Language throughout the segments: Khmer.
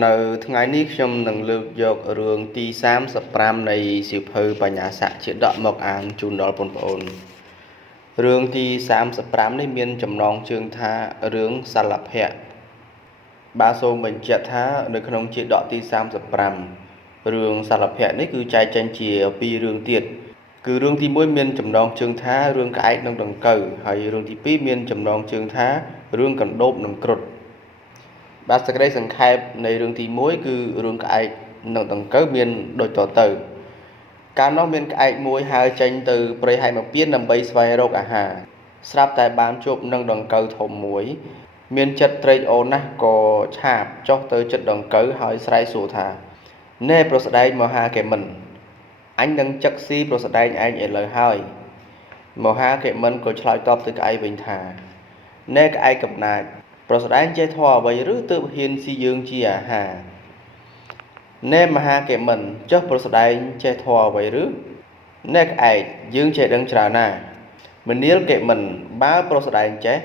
នៅថ្ងៃនេះខ្ញុំនឹងលើកយករឿងទី35នៃសៀវភៅបញ្ញាស័ក្តិជាដកមកអានជូនដល់បងប្អូនរឿងទី35នេះមានចំណងជើងថារឿងសាលភៈបាទសូមបញ្ជាក់ថានៅក្នុងជាដកទី35រឿងសាលភៈនេះគឺចែកចេញជាពីររឿងទៀតគឺរឿងទី1មានចំណងជើងថារឿងក្អែកនិងដង្កូវហើយរឿងទី2មានចំណងជើងថារឿងកណ្ដូបនិងគ្រុឌបាទសេចក្តីសង្ខេបនៃរឿងទី1គឺរឿងក្អែកនិងដង្កូវមានដូចតទៅកាលនោះមានក្អែកមួយហើរចេញទៅព្រៃហែមពៀនដើម្បីស្វែងរកអាហារស្រាប់តែបានជួបនឹងដង្កូវធំមួយមានចិត្តត្រេកអរណាស់ក៏ឆាបចុះទៅជិតដង្កូវហើយស្រែកសួរថាណែប្រស្ដែងមហាកេមិនអញនឹងចឹកស៊ីប្រស្ដែងឯងឥឡូវហើយមហាកេមិនក៏ឆ្លើយតបទៅក្អែកវិញថាណែក្អែកកំណាចប្រស្ដែងចេះធម៌អ្វីឬទើបហ៊ានស៊ីយើងជាអាហារណែមហាកេមិនចុះប្រស្ដែងចេះធម៌អ្វីឬណែក្អែកយើងចេះដឹងច្រើនណាស់មនាលកេមិនបើប្រស្ដែងចេះ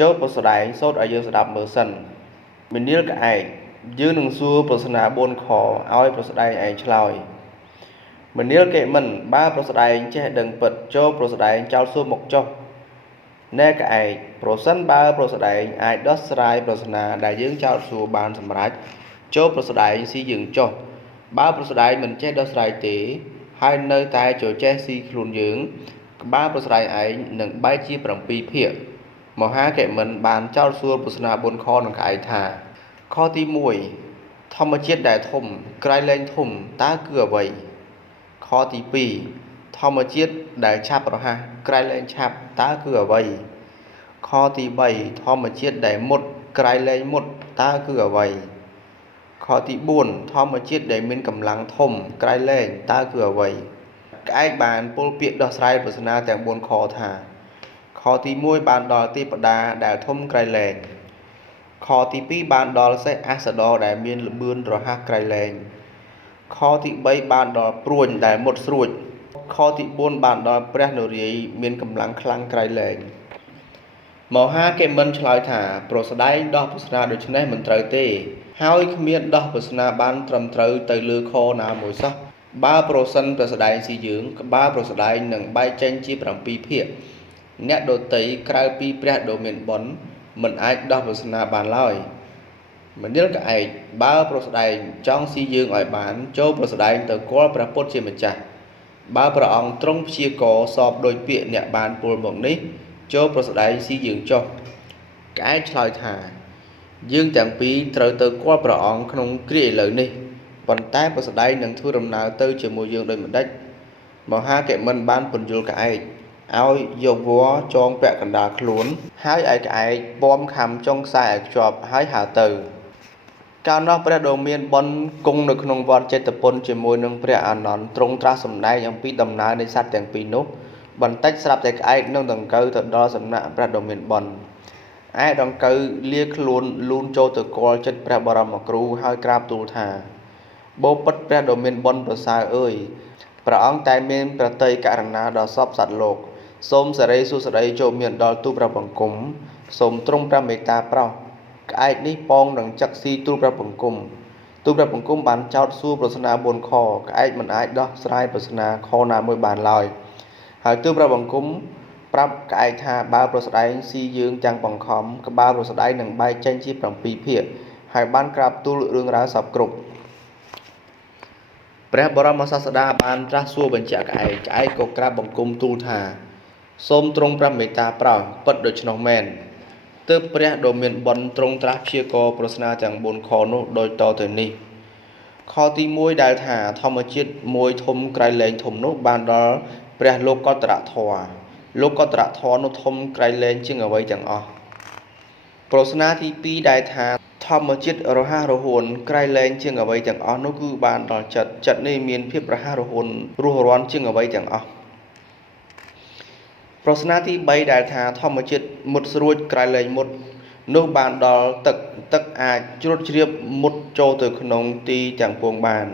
ចូលប្រស្ដែងសូត្រឲ្យយើងស្ដាប់មើលសិនមនាលក្អែកយើងនឹងសួរប្រស្នា4ខឲ្យប្រស្ដែងឯងឆ្លើយមនាលកេមិនបើប្រស្ដែងចេះដឹងពិតចូលប្រស្ដែងចោលសួរមកចុះណែក្អែកប្រសិនបើប្រស្ដែងអាចដោះស្រាយប្រស្នាដែលយើងចោទសួរបានសម្រេចចូលប្រស្ដែងស៊ីយើងចុះបើប្រស្ដែងមិនចេះដោះស្រាយទេហើយនៅតែចូលចេះស៊ីខ្លួនយើងក្បាលប្រស្ដែងឯងនឹងបែកជា7ភាគមហាកេមិនបានចោទសួរប្រស្នា4ខនឹងក្អែកថាខទី1ធម្មជាតិដែលធំក្រៃលែងធំតើគឺអ្វីខទី2ធម្មជាតិដែលឆាប់រហ័សក្រៃលែងឆាប់តើគឺអ្វីខទី3ធម្មជាតិដែលមុតក្រៃលែងមុតតើគឺអ្វីខទី4ធម្មជាតិដែលមានកម្លាំងធំក្រៃលែងតើគឺអ្វីក្អែកបានពោលពាក្យដោះស្រាយប្រស្នាទាំង4ខថាខទី1បានដល់ទេពតាដែលធំក្រៃលែងខទី2បានដល់សេះអាសដរដែលមានល្បឿនរហ័សក្រៃលែងខទី3បានដល់ព្រួញដែលមុតស្រួចខទី4បានដល់ព្រះនរាយណ៍មានកម្លាំងខ្លាំងក្រៃលែងមហាកេមិនឆ្លើយថាប្រស្ដែងដោះប្រស្នាដូច្នេះមិនត្រូវទេហើយគ្មានដោះប្រស្នាបានត្រឹមត្រូវទៅលើខណាមួយសោះបើប្រសិនប្រស្ដែងស៊ីយើងក្បាលប្រស្ដែងនឹងបែកចេញជា7ភាគអ្នកដតីក្រៅពីព្រះដ៏មានបុណ្យមិនអាចដោះប្រស្នាបានឡើយមនាលក្អែកបើប្រស្ដែងចង់ស៊ីយើងឲ្យបានចូលប្រស្ដែងទៅគាល់ព្រះពុទ្ធជាម្ចាស់បើព្រះអង្គទ្រង់ព្យាករសពដោយពាក្យអ្នកបានពោលមកនេះចូលប្រស្ដែងស៊ីយើងចុះក្អែកឆ្លើយថាយើងទាំងពីរត្រូវទៅគាល់ព្រះអង្គក្នុងគ្រាឥឡូវនេះប៉ុន្តែប្រស្ដែងនឹងធ្វើដំណើរទៅជាមួយយើងដោយម្ដេចមហាកេមិនបានពន្យល់ក្អែកឲ្យយកវល្លិចងពាក់កណ្ដាលខ្លួនហើយឲ្យក្អែកពំខំចុងខ្សែឲ្យខ្ជាប់ហើយហើរទៅកាលនោះព្រះដ៏មានបុណ្យគង់នៅក្នុងវត្តចេតពុនជាមួយនឹងព្រះអានន្ទទ្រង់ត្រាស់សម្ដែងអំពីដំណើរនៃសត្វទាំងពីរនោះបន្តិចស្រាប់តែក្អែកនិងដង្កូវទៅដល់សំណាក់ព្រះដ៏មានបុណ្យឯដង្កូវលាខ្លួនលូនចូលទៅគាល់ចិត្តព្រះបរមគ្រូហើយក្រាបទូលថាបបិទ្ធព្រះដ៏មានបុណ្យប្រសើរអើយព្រះអង្គតែមានប្រតិករណាដល់សពសត្វលោកសូមសិរីសួស្តីចូលមានដល់ទូលព្រះបង្គំសូមទ្រង់ព្រះមេត្តាប្រោសក្អែកនេះពងនឹងចឹកស៊ីទូលព្រះបង្គំទូលព្រះបង្គំបានចោទសួរប្រស្នា4ខក្អែកមិនអាចដោះស្រាយប្រស្នាខណាមួយបានឡើយហើយទូលព្រះបង្គំប្រាប់ក្អែកថាបើប្រស្ដែងស៊ីយើងទាំងបង្ខំក្បាលប្រស្ដែងនឹងបែកចេញជា7ភាគហើយបានក្រាបទូលរឿងរ៉ាវសពគ្រប់ព្រះបរមសាស្តាបានត្រាស់សួរបញ្ជាក់ក្អែកក៏ក្រាបបង្គំទូលថាសូមទ្រង់ព្រះមេត្តាប្រោសពិតដូច្នោះមែនទើបព្រះដ៏មានបុណ្យទ្រង់ត្រាស់ព្យាករប្រស្នាទាំង4ខនោះដូចតទៅនេះខទី1ដែលថាធម្មជាតិមួយធំក្រៃលែងធំនោះបានដល់ព្រះលោកតរធម៌លោកតរធម៌នោះធំក្រៃលែងជាងអ្វីទាំងអស់ប្រស្នាទី2ដែលថាធម្មជាតិរហ័សរហួនក្រៃលែងជាងអ្វីទាំងអស់នោះគឺបានដល់ចិត្តនេះមានភាពរហ័សរហួនរស់រានជាងអ្វីទាំងអស់ប្រស្នាទី3ដែលថាធម្មជាតិមុតស្រួចក្រៃលែងមុតនោះបានដល់ទឹកអាចជ្រួតជ្រាបមុតចូលទៅក្នុងទីទាំងពួងបាន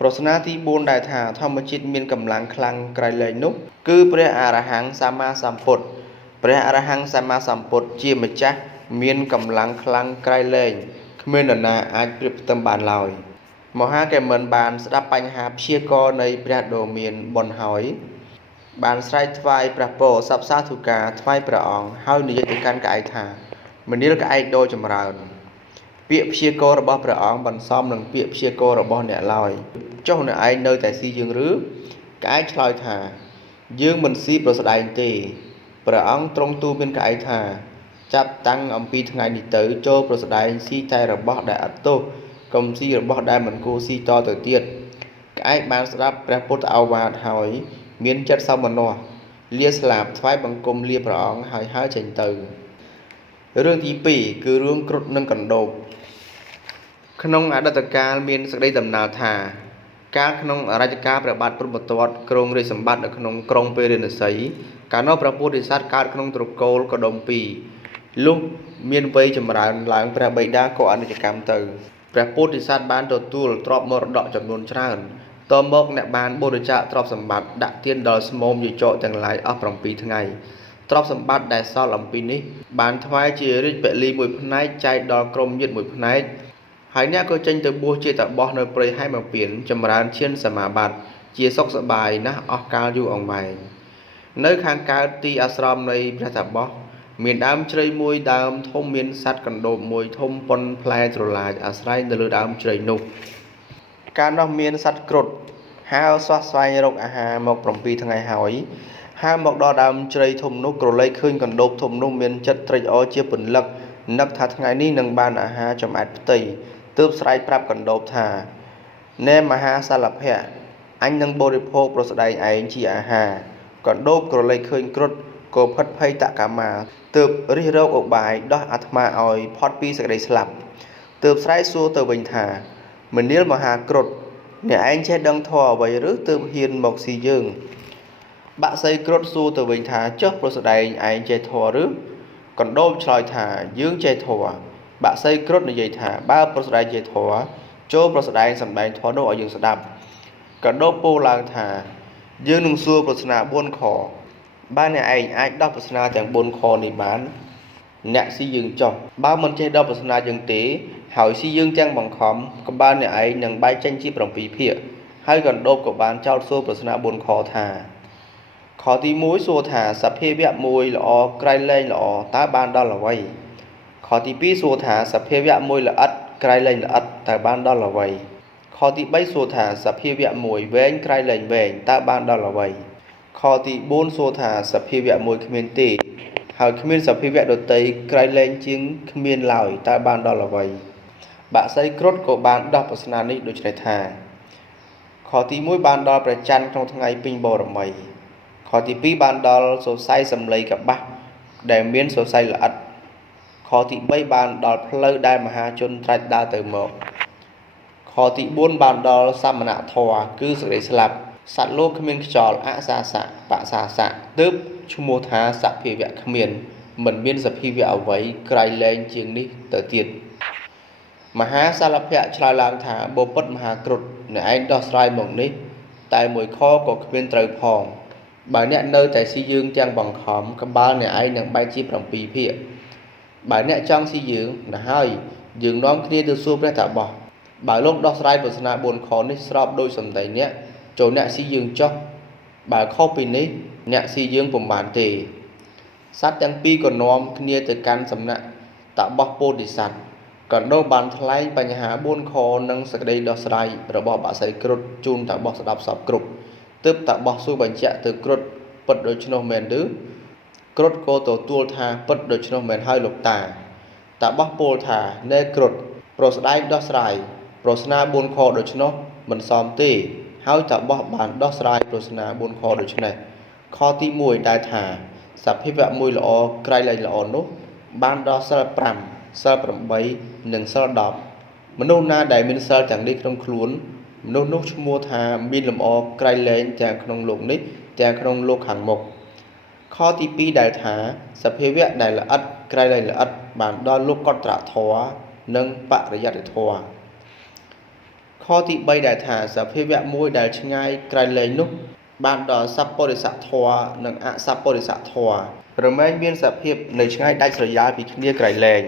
ប្រស្នាទី4ដែលថាធម្មជាតិមានកម្លាំងខ្លាំងក្រៃលែងនោះគឺព្រះអរហង្គសម្មាសម្ពុទ្ធព្រះអរហង្គសម្មាសម្ពុទ្ធជាម្ចាស់មានកម្លាំងខ្លាំងក្រៃលែង គ្មាននរណាអាចប្រៀបផ្ទឹមបានឡើយមហាកេមិនបានស្ដាប់បញ្ហាព្យាករណ៍នៃព្រះដ៏មានបុណ្យហើយបានស្រែកថ្វាយព្រះពរសព្វសាធុការថ្វាយព្រះអង្គហើយនិយាយទៅកាន់ក្អែកថាមនាលក្អែកដ៏ចម្រើនពាក្យព្យាករណ៍របស់ព្រះអង្គបន្សំនឹងពាក្យព្យាករណ៍របស់អ្នកឡើយចុះអ្នកឯងនៅតែស៊ីយើងឬក្អែកឆ្លើយថាយើងមិនស៊ីប្រស្ដែងទេព្រះអង្គទ្រង់ទូលមានក្អែកថាចាប់តាំងអំពីថ្ងៃនេះទៅចូលប្រស្ដែងស៊ីតែរបស់ដែលអត់ទោសកុំស៊ីរបស់ដែលមិនគួរស៊ីតទៅទៀតក្អែកបានស្ដាប់ព្រះពុទ្ធឱវាទហើយមានចិត្តសោមនស្សលាស្លាបថ្វាយបង្គំលាព្រះអង្គហើយហើរចេញទៅរឿងទី2គឺរឿងគ្រុឌនិងកណ្ដូបក្នុងអតីតកាលមានសេចក្តីដំណើរថាកាលក្នុងអរជ្ជកាលព្រះបាទព្រហ្មទត្តគ្រងរាជសម្បត្តិនៅក្នុងក្រុងពេរិណសីកាលនោះព្រះពោធិសត្វកើតក្នុងត្រកូលកដុំ2លុះមានវ័យចម្រើនឡើងព្រះបិតាក៏អនិច្ចកម្មទៅព្រះពោធិសត្វបានទទួលទ្រព្យមរតកចំនួនច្រើនតមកអ្នកបានបរិច្ចាគទ្រព្យសម្បត្តិដាក់ទានដល់ស្មោមយាយចកទាំងឡាយអស់7ថ្ងៃទ្រព្យសម្បត្តិដែលសល់អំពីនេះបានថ្វាយជារាជពលីមួយផ្នែកចែកដល់ក្រុមញាតិមួយផ្នែកហើយអ្នកក៏ចេញទៅបួសជាតាបសនៅព្រៃហែមពៀនចម្រើនឈានសមាបត្តិជាសុខសប្បាយណាស់អស់កាលយូរអង្វែងនៅខាងកើតទីអាស្រមនៃព្រះតាបសមានដើមជ្រៃមួយដើមធំមានសត្វកណ្ដូបមួយធំប៉ុនផ្លែត្រឡាចអាស្រ័យនៅលើដើមជ្រៃនោះកាលនោះមានសត្វគ្រុឌហើរស្វះស្វែងរកអាហារមក7ថ្ងៃហើយហើរមកដល់ដើមជ្រៃធំនោះក្រឡេកឃើញកណ្ដូបធំនោះមានចិត្តត្រេកអរជាពន្លឹកនឹកថាថ្ងៃនេះនឹងបានអាហារចំអែតផ្ទៃទើបស្រែកប្រាប់កណ្ដូបថាណែមហាសាលភៈអញនឹងបរិភោគប្រស្ដែងឯងជាអាហារកណ្ដូបក្រឡេកឃើញគ្រុឌក៏ផិតភ័យតកាមាទើបរិះរកឧបាយដោះអាត្មាឲ្យផុតពីសេចក្តីស្លាប់ទើបស្រែកសួរទៅវិញថាមនាលមហាគ្រុឌអ្នកឯងចេះដឹងធម៌អ្វីឬទើបហ៊ានមកស៊ីយើងបាក់សីគ្រុឌសួរទៅវិញថាចុះប្រស្ដែងឯងចេះធម៌ឬកណ្ដូបឆ្លើយថាយើងចេះធម៌បាក់សីគ្រុឌនិយាយថាបើប្រស្ដែងចេះធម៌ចូលប្រស្ដែងសម្ដែងធម៌នោះឲ្យយើងស្ដាប់កណ្ដូបពោលឡើងថាយើងនឹងសួរប្រស្នា4ខបើអ្នកឯងអាចដោះប្រស្នាទាំង4ខនេះបានអ្នកស៊ីយើងចុះបើមិនចេះដោះប្រស្នាយើងទេហើយស៊ីយើងទាំងបង្ខំក៏បានអ្នកឯងនឹងបែកចេញជា7ភាគហើយកណ្ដូបក៏បានចោទសួរប្រស្នា4ខថាខទី1សួរថាសភាវៈមួយល្អក្រៃលែងល្អតើបានដល់អ្វីខទី2សួរថាសភាវៈមួយល្អិតក្រៃលែងល្អិតតើបានដល់អ្វីខទី3សួរថាសភាវៈមួយវែងក្រៃលែងវែងតើបានដល់អ្វីខទី4សួរថាសភាវៈមួយគ្មានទេហើយគ្មានសភាវៈដតីក្រៃលែងជាងគ្មានឡើយតើបានដល់អ្វីបាក់សីគ្រុឌក៏បានដោះប្រស្នានេះដូចនេះថាខទី1បានដល់ព្រះច័ន្ទក្នុងថ្ងៃពេញបូរមីខទី2បានដល់សរសៃសំឡីកបាស់ដែលមានសរសៃល្អិតខទី3បានដល់ផ្លូវដែលមហាជនត្រាច់ដើរទៅមកខទី4បានដល់សមណធម៌គឺសេចក្តីស្លាប់សត្វលោកគ្មានខ្យល់អសាសៈបសាសៈទើបឈ្មោះថាសភាវៈគ្មានមិនមានសភាវៈអ្វីក្រៃលែងជាងនេះទៅទៀតមហាសាលភៈឆ្លើយឡើងថាបពុតមហាគ្រុឌអ្នកឯងដោះស្រាយមកនេះតែមួយខក៏គ្មានត្រូវផងបើអ្នកនៅតែស៊ីយើងទាំងបង្ខំក្បាលអ្នកឯងនឹងបែកជា7ភាគបើអ្នកចង់ស៊ីយើងណាស់ហើយយើងនាំគ្នាទៅសួរព្រះតាបសបើលោកដោះស្រាយប្រស្នា4ខនេះស្របដោយសម្ដីអ្នកចូលអ្នកស៊ីយើងចុះបើខុសពីនេះអ្នកស៊ីយើងពុំបានទេសត្វទាំងពីរក៏នាំគ្នាទៅកាន់សំណាក់តាបសពោធិសត្វកណ្ដូបបានថ្លែងបញ្ហា4ខនិងសេចក្តីដោះស្រាយរបស់បាក់សីគ្រុឌជូនតាបសស្ដាប់សពគ្រប់ទើបតាបសសួរបញ្ជាក់ទៅគ្រុឌពិតដូច្នោះមែនឬគ្រុឌក៏ទទួលថាពិតដូច្នោះមែនហើយលោកតាបសពោលថាណែគ្រុឌប្រស្ដែងដោះស្រាយប្រស្នា4ខដូច្នោះមិនសមទេហើយតាបសបានដោះស្រាយប្រស្នា4ខដូច្នេះខទី1ដែលថាសភាវៈមួយល្អក្រៃលែងល្អនោះបានដល់សិល5សិល8និងសិល10មនុស្សណាដែលមានសិលទាំងនេះក្នុងខ្លួនមនុស្សនោះឈ្មោះថាមានលំអក្រៃលែងទាំងក្នុងលោកនេះទាំងក្នុងលោកខាងមុខខទី2ដែលថាសភាវៈដែលល្អិតក្រៃលែងល្អិតបានដល់លោកកតត្រធម៌និងបរិយត្តិធម៌ខទី3ដែលថាសភាវៈមួយដែលឆ្ងាយក្រៃលែងនោះបានដល់សព្វរិស័ធម៌និងអសព្វរិស័ធម៌រមែងមានសភាពនៅឆ្ងាយដាច់ស្រយាលពីគ្នាក្រៃលែង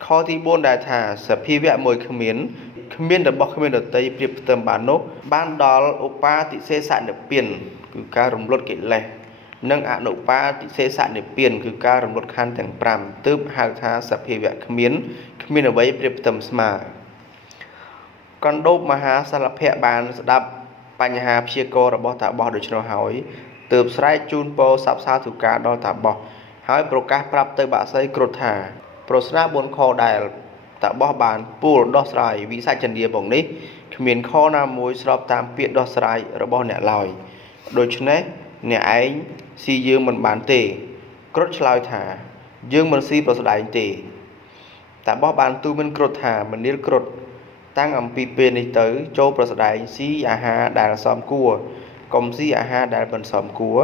ខ ខទី4ដែលថាសភាវៈមួយគ្មានរបស់គ្មានដតីប្រៀបផ្ទឹមបាននោះបានដល់ឧបាទិសេសនិព្វានគឺការរំលត់កិលេសនិងអនុបាទិសេសនិព្វានគឺការរំលត់ខណ្ឌទាំង5ទើបហៅថាសភាវៈគ្មានអ្វីប្រៀបផ្ទឹមស្មើកណ្ដូបមហាសលភៈបានស្ដាប់បញ្ហាព្យាកររបស់តាបោះដូច្នោះហើយទើបស្រែកជូនពរសັບសាធុការដល់តាបោះហើយប្រកាសប្រាប់ទៅបក្សីគ្រុឌថាប្រស្នា4ខដែលតាបោះបានពួលដោះស្រាយវិសាចនាមកនេះគ្មានខណាមួយស្របតាមពាក្យដោះស្រាយរបស់អ្នកឡើយដូច្នេះអ្នកឯងស៊ីយើងមិនបានទេគ្រុឌឆ្លើយថាយើងមិនស៊ីប្រស្ដែងទេតាបោះបានទូលមានគ្រុឌថាមនាលគ្រុឌតាំងអំពីពេលនេះទៅចូលប្រស្ដែងស៊ីអាហារដែលសមគួរកុំស៊ីអាហារដែលមិនសមគួរ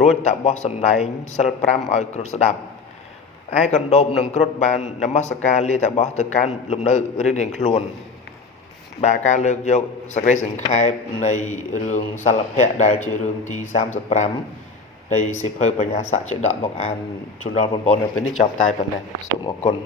រួចតាបោះសម្ដែងសិល5ឲ្យគ្រុឌស្ដាប់ឯកណ្ដូបនិងគ្រុឌបាននមស្ការលាតាបោះទៅកាន់លំនៅរៀងៗខ្លួនបាទការលើកយកសេចក្តីសង្ខេបនៃរឿងសលភៈដែលជារឿងទី35នៃសៀវភៅបញ្ញាស័ក្តិជាដកមកអានជូនដល់បងប្អូននៅពេលនេះចប់តែប៉ុណ្ណេះសូមអរគុណ